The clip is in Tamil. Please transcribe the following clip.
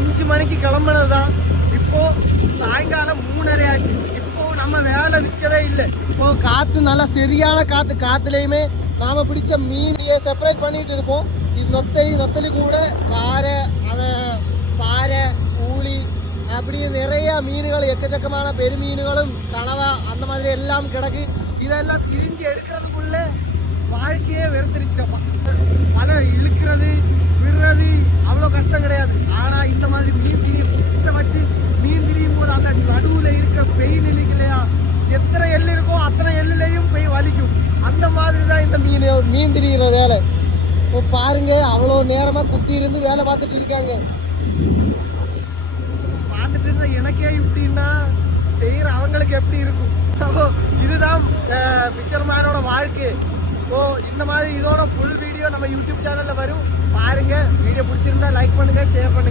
5 மணிக்கு கிளம்புனதுதான். இப்போ சாயங்காலம் 3:30 ஆச்சு. இப்போ நம்ம வேலை நிற்கவே இல்லை. இப்போ காற்று நல்லா சரியான காற்று. காற்றுலையுமே நாம் பிடிச்ச மீனையே செப்பரேட் பண்ணிட்டு இருப்போம். இது நொத்தலி கூட காரை, அதை பாறை, ஊளி அப்படியே நிறைய மீன்கள், எக்கச்சக்கமான பெருமீன்களும் கனவா அந்த மாதிரி எல்லாம் கிடக்கு. இதெல்லாம் திரிஞ்சு எடுக்கிறதுக்குள்ள வாழ்க்கையே வெறுத்துருச்சுப்பா. வலை இழுக்கிறது விடுறது அவ்வளோ கஷ்டம் கிடையாது. ஆனால் இந்த மாதிரி மீன் திரியை வச்சு மீன் திரியும் போது அந்த நடுவில் இருக்கிற பெயின் இருக்கு இல்லையா, எத்தனை எள்ளு இருக்கோ அத்தனை எள்ளுலையும் போய் வலிக்கும். அந்த மாதிரி தான் இந்த மீன் திரிகிற வேலை. இப்போ பாருங்க, அவ்வளோ நேரமாக குத்தி இருந்து வேலை பார்த்துட்டு இருக்காங்க. பார்த்துட்டு இருந்த எனக்கே இப்படின்னா செய்கிற அவங்களுக்கு எப்படி இருக்கும்? இதுதான் ஃபிஷர்மேனோட வாழ்க்கை. இந்த மாதிரி இதோட ஃபுல் வீடியோ நம்ம யூடியூப் சேனல்ல வரும். பாருங்க. வீடியோ பிடிச்சிருந்தா லைக் பண்ணுங்க, ஷேர் பண்ணுங்க.